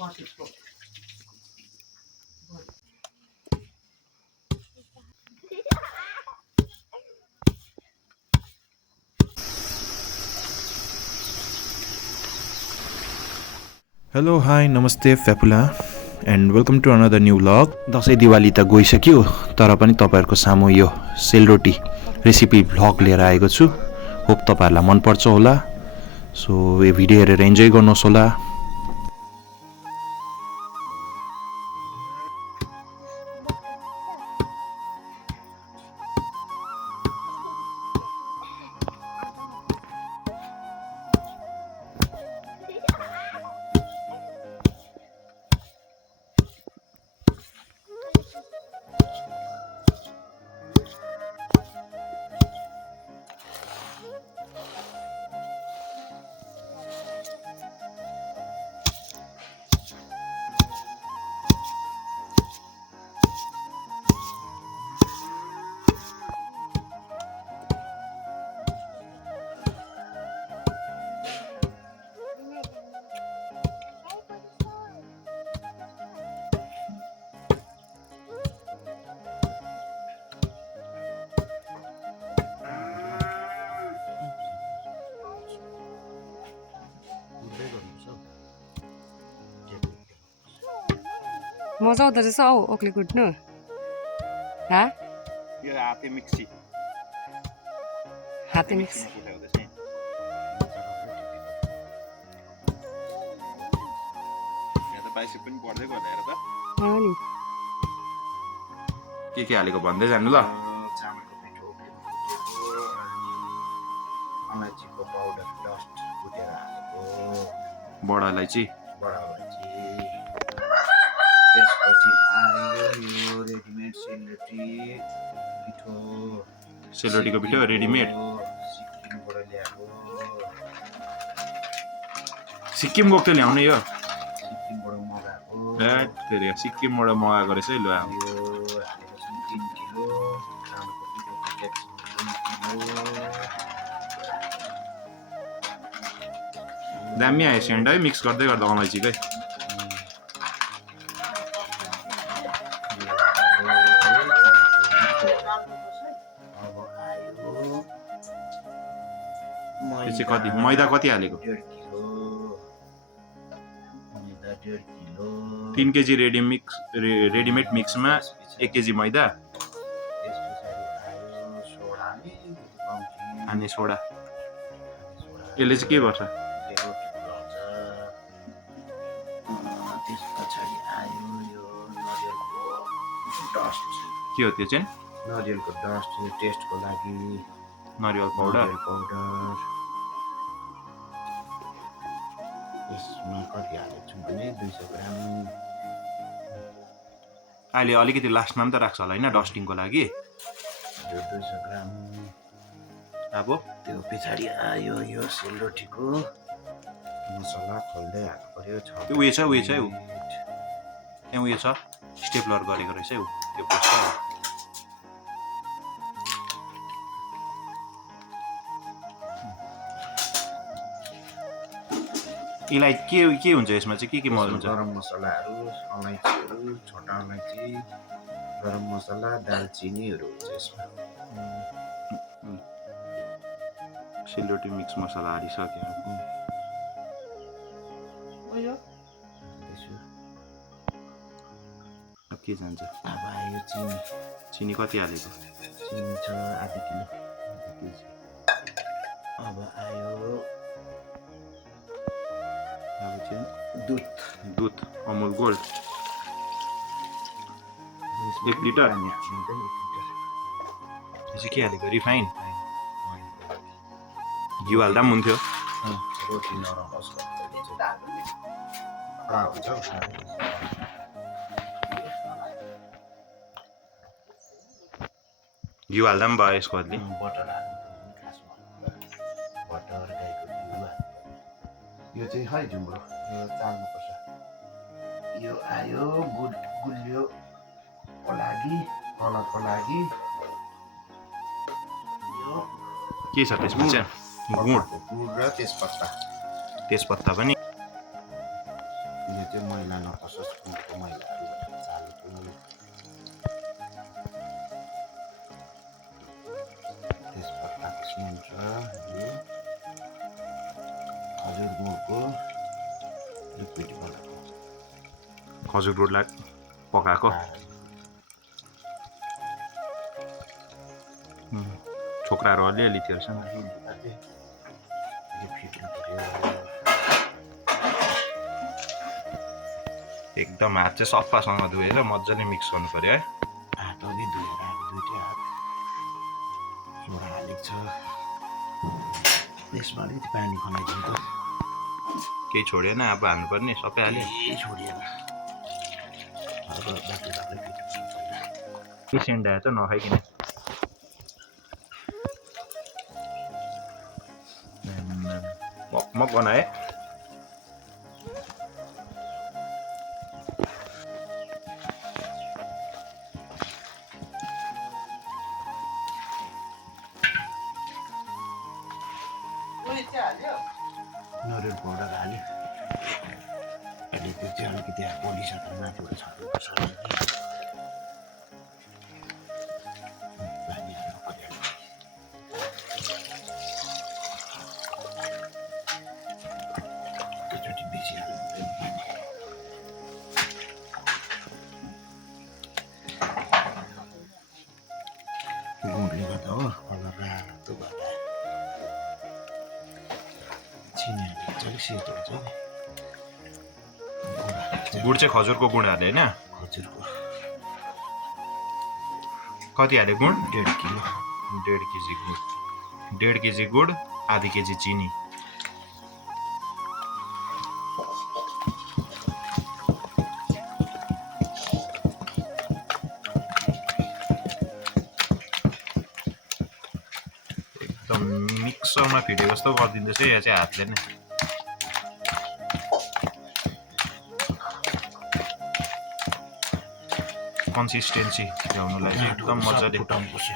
Hello hi नमस्ते फ्यापुला and welcome to another new vlog. Dashain Diwali त गइसक्यो तर पनि तपाईँहरूको सामु यो सेलरोटी रेसिपी भ्लग लिएर आएको छु। होप तपाईँहरूलाई मनपर्छ होला। सो यो भिडियो हेरेर इन्जोय गर्नुहोस् होला। मजा आउँदो रहेछ औ ओक्ले कुट्नु यो हाते मिक्सी हाते मिक्स पनि पर्दै गर्दा हेर त नि के हालेको भन्दै जानु ल। चामलको पिठो अलैँचीको पाउडर डस्ट कुटेर हालेको बडा अलैँची बडा अलैँची त्यसपछि आयो यो रेडिमेड सेलरोटीको पिठो रेडिमेड सिक्किमबाट ल्याएको सिक्किम गएको थियो ल्याउने यो सिक्किमबाट मगाएको सिक्किमबाट मगाएको रहेछ है ल। यो हालेको छौँ 3 किलो चामलको पिठो प्याकेट 2 किलो दामी आयो सेन्ट है मिक्स गर्दै गर्दा अलैँचीकै कति मैदा कति हालेको 3 केजी रेडिमेड मिक्समा 1 केजी मैदा अनि सोडा। यसले चाहिँ के गर्छ? के हो त्यो चाहिँ? नरिवलको डस्ट टेस्टको लागि नरिवल पाउडर यसमा कति हालेको छु भने 200 ग्राम। अहिले अलिकति लास्टमा पनि त राख्छ होला हैन डस्टिङको लागि। यो 200 ग्राम अब त्यो पछाडि आयो यो सेलरोटीको मसला खोल्दै हाल्नु पर्यो। त्यो उयो छ त्यहाँ उयो छ स्टेपलर गरेको रहेछ है त्यो पोस्छ। यसलाई के हुन्छ यसमा चाहिँ के मल हुन्छ? गरम मसलाहरू अलैँचीहरू छोटा अलैँची गरम मसला दालचिनीहरू हुन्छ यसमा। सेलरोटी मिक्स मसला हालिसक्यो। अब के जान्छ? अब आयो चिनी कति हालेको? चिनी छ आधा किलो। अब आयो दुध अमुल गोल्ड 1 लिटर। यो चाहिँ के हालेको? रिफाइन घिउ हाल्दा पनि हुन्थ्यो। रोटी नरम होस् घिउ हाल्दा पनि भयो यसको बदली। बटर गाईको घिउ यो चाहिँ है जुम्रो यो चाल्नुपर्छ। यो आयो गुलियोको लागि कलरको लागि। यो के छ त्यसमा चाहिँ? गुड र तेजपत्ता पनि यो चाहिँ मैला नपसोस् फुलको मैलाहरू चालेको तेजपत्ताको सुन छ यो खजुर गुडको लिक्विड बनाएको खजुर गुडलाई पकाएको छोक्राहरू अलिअलि थियो रहेछ एकदम हात चाहिँ सफासँग धोएर मजाले मिक्स गर्नु पर्यो है हात अघि धोएर अब दुइटै हात सोडा हालेको छ त्यसमा अलिकति पानी खनाइदिनु त केही छोडेन अब हाल्नुपर्ने सबै हाल्यो केही छोडिएन अब बाक्लो बाक्लै फिट्नु पर्छ के सेन्ट आयो त नखाइकन मग बनाए नरिवल पाउडर हाल्यो अहिले त्यो चाहिँ अलिकति पोलिसकेर माथिबाट छर्नुपर्छ पानी हाल्नु पर्यो एकचोटि बेसी हाल्नु पर्यो पानी गुडले गर्दा हो कलर रातो भएर चिनी हालेको चाहिँ अलिक सेतो हुन्छ गुड चाहिँ खजुरको गुड हाल्यो होइन खजुरको कति हाल्यो good 1.5 kilo 1.5 KG good 1.5 KG good आधी केजी चिनी एकदम मिक्सरमा फिटेको जस्तो गरिदिँदैछ या चाहिँ हातले नै कन्सिस्टेन्सी ल्याउनुलाई चाहिँ एकदम मजाले फुटाउनुपर्छ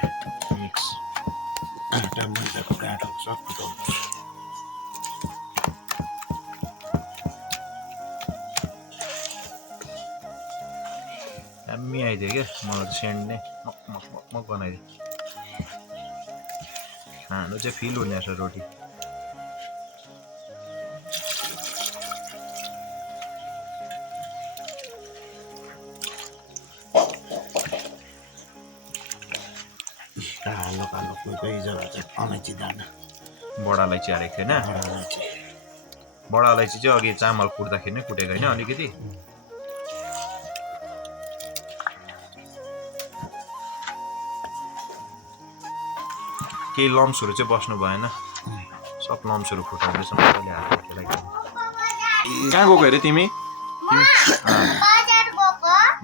मिक्स आँटा मैदाको गाँठहरू सब फुटाउनुपर्छ दामी आइदियो क्या मलाई सेन्ट नै मक बनाइदियो खानु चाहिँ फिल हुने रहेछ रोटी कालो कालो कोही जग्गा चाहिँ अलैँची दाना बडा अलैँची हालेको थिएन अलैँची बडा अलैँची चाहिँ अघि चामल कुट्दाखेरि नै कुटेको होइन अलिकति केही लम्सहरू चाहिँ बस्नु भएन सब लम्सहरू फुटाउँदैछ मजाले हातले खेलाइदिनु कहाँ गएको अरे तिमी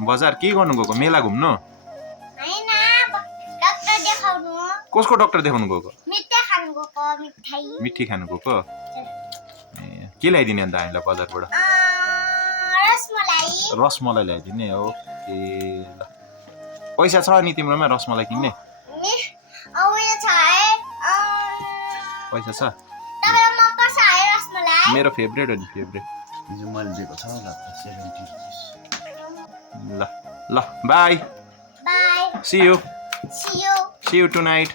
बजार के गर्नु गएको मेला घुम्नु कसको डक्टर देखाउनु गएको मिठी खानु गएको ए के ल्याइदिने अन्त हामीलाई बजारबाट रसमलाई ल्याइदिने हो ए ल पैसा छ नि तिम्रोमा रसमलाई किन्ने पैसा छ मेरो फेभरेट हो नि फेभरेट हिजो मैले दिएको छ ल 70 ल ल बाई सी यू टुनाइट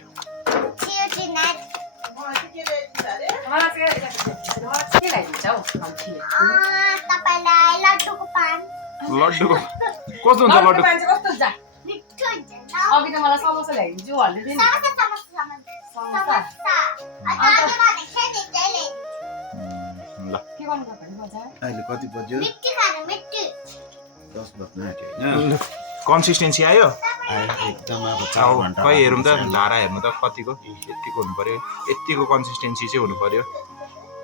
लड्डुको कस्तो हुन्छ लड्डु अघि त मलाई समोसा ल्याइदिन्छु भन्दै थिएँ नि ल के गर्नु पर्छ नि बजार अहिले कति बज्यो 10 बज्न आँट्यो होइन कन्सिस्टेन्सी आयो एकदम अब 4 घण्टा खै हेरौँ त धारा हेर्नु त कतिको यतिको हुनु पर्यो यतिको कन्सिस्टेन्सी चाहिँ हुनु पर्यो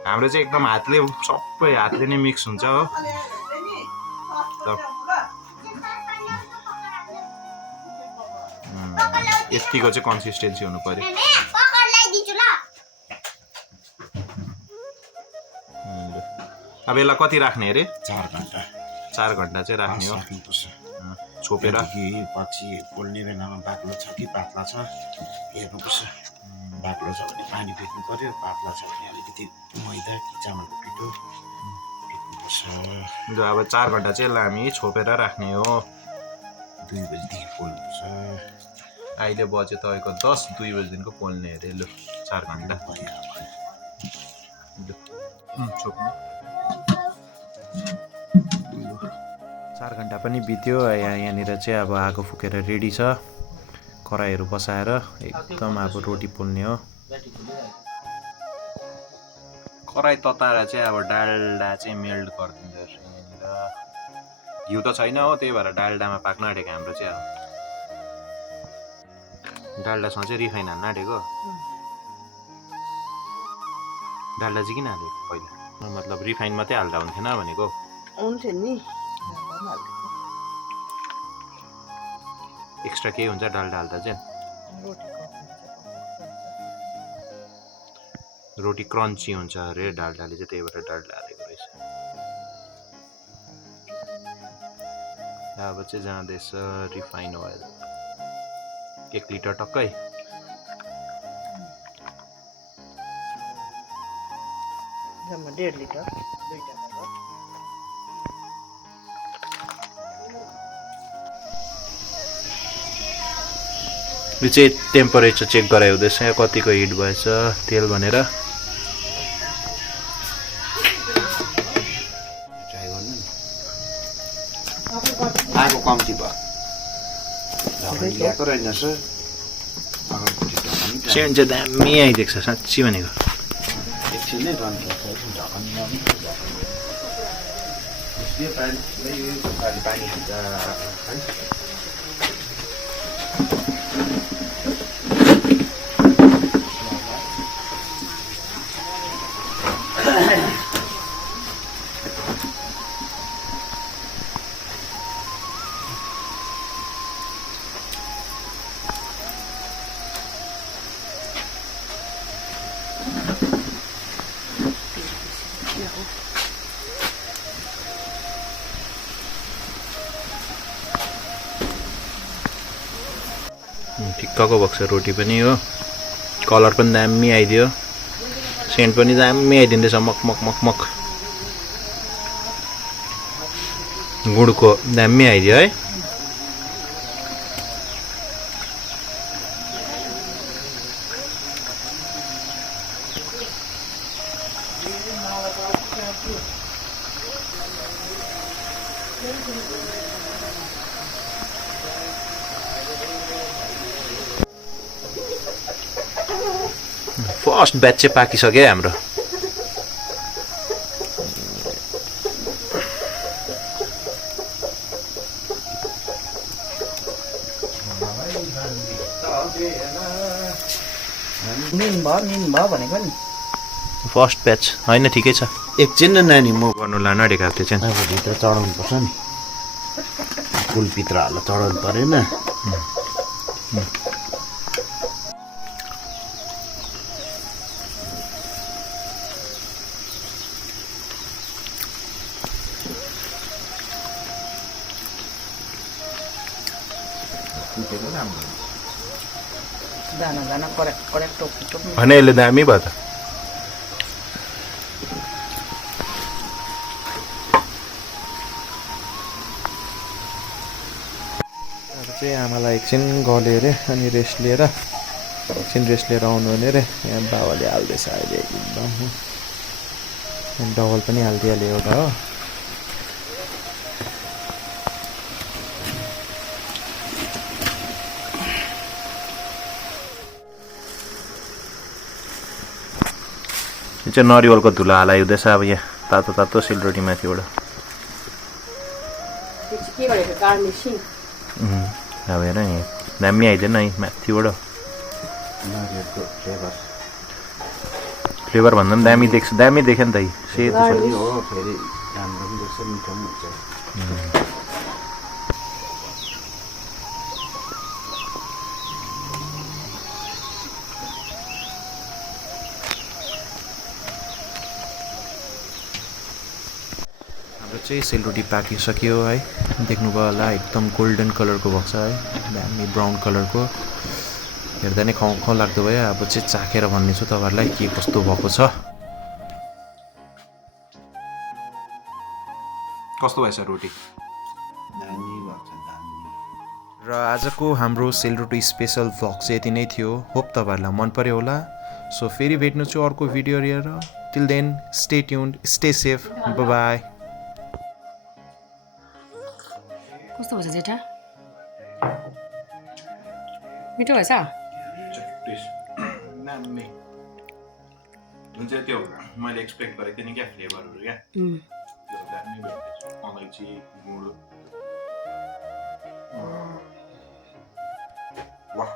हाम्रो चाहिँ एकदम हातले सबै हातले नै मिक्स हुन्छ हो यतिको चाहिँ कन्सिस्टेन्सी हुनु पर्यो अब यसलाई कति राख्ने अरे 4 घण्टा 4 घण्टा चाहिँ राख्ने हो छोपेर पछि पोल्ने बेलामा बाक्लो छ कि पातला छ हेर्नुपर्छ बाक्लो छ भने पानी फिट्नु पर्यो पातला छ भने अलिकति मैदा कि चामलको पिठो फिट्नुपर्छ पोल्छ जो अब 4 घण्टा चाहिँ यसलाई हामी छोपेर राख्ने हो 2 बजीदेखि पोल्नुपर्छ अहिले बजे तपाईँको 2 बजीदेखिको पोल्ने अरे लु 4 घण्टा छोप्नु 4 घण्टा पनि बित्यो यहाँनिर चाहिँ अब आगो फुकेर रेडी छ कराईहरू बसाएर एकदम अब रोटी पोल्ने हो कराई तताएर चाहिँ अब डाल्डा चाहिँ मेल्ट गरिदिँदो रहेछ यहाँनिर घिउ त छैन हो त्यही भएर डाल्डामा पाक्न आँटेको हाम्रो चाहिँ अब डाल्डासँग चाहिँ रिफाइन हाल्न आँटेको डाल्डा चाहिँ किन हालेको पहिला मतलब रिफाइन मात्रै हाल्दा हुन्थेन भनेको हुन्थ्यो नि एक्स्ट्रा केही हुन्छ डाल्डा हाल्दा चाहिँ रोटी क्रन्ची हुन्छ अरे डाल्डाले चाहिँ त्यही भएर डाल्डा हालेको रहेछ अब चाहिँ जाँदैछ रिफाइन ओइल 1 लिटर टक्कै जम्मा 1.5 लिटर यो चाहिँ टेम्परेचर चेक गराउँदैछ कतिको हिट भएछ तेल भनेर ट्राई गर्नु आगो कम्ती भयो ढकनी ल्याएको रहेनछ सेन्ट चाहिँ दामी आइदिएको छ साँच्ची भनेको एकछिन नै रन ढकनी पानी हाल्छ ठिक्कको भएको छ रोटी पनि हो कलर पनि दामी आइदियो सेन्ट पनि दामी आइदिँदैछ मक मक मक मक गुडको दामी आइदियो है फर्स्ट ब्याच चाहिँ पाकिसक्यो हाम्रो मिन भयो भनेको नि फर्स्ट ब्याच होइन ठिकै छ एकछिन न नानी म गर्नु लान आँटेको थियो चाहिँ अब भित्र चढाउनु पर्छ नि कुलपित्र हाल्न चढाउनु परेन दाना दाना करेक्ट टोक्नु होइन यसले दामी भयो त अब चाहिँ आमालाई एकछिन गल्यो अरे अनि रेस्ट लिएर एकछिन रेस्ट लिएर आउनु भने अरे यहाँ बाबाले हाल्दैछ अहिले एकदम डबल पनि हालिदिइहाल्यो एउटा हो यो चाहिँ नरिवलको धुलो हालाइहुँदैछ अब यहाँ तातो तातो सेलरोटी माथिबाट अब हेर नि दामी आइदिएन है माथिबाट फ्लेभर भन्दा पनि दामी देख्छ दामी देख्यो नि त सेतो हो फेरि राम्रो पनि देख्छ मिठो पनि हुन्छ चाहिँ सेलरोटी पाकिसक्यो है देख्नुभयो होला एकदम गोल्डन कलरको भएको छ है दामी ब्राउन कलरको हेर्दा नै खाउँ खाउँ लाग्दो भयो अब चाहिँ चाखेर भन्नेछु तपाईँहरूलाई के कस्तो भएको छ कस्तो भएछ रोटी दामी भएको छ दामी र आजको हाम्रो सेलरोटी स्पेसल भ्लग चाहिँ यति नै थियो होप तपाईँहरूलाई मन पर्यो होला सो फेरि भेट्नु छु अर्को भिडियो लिएर till then stay tuned stay safe bye कस्तो भएछ जेठा मिठो भएछ जुन चाहिँ त्यो मैले एक्सपेक्ट गरेको थिएँ नि क्या फ्लेभरहरू क्या त्यो दामी भेटेछ अलैँची गुड वाह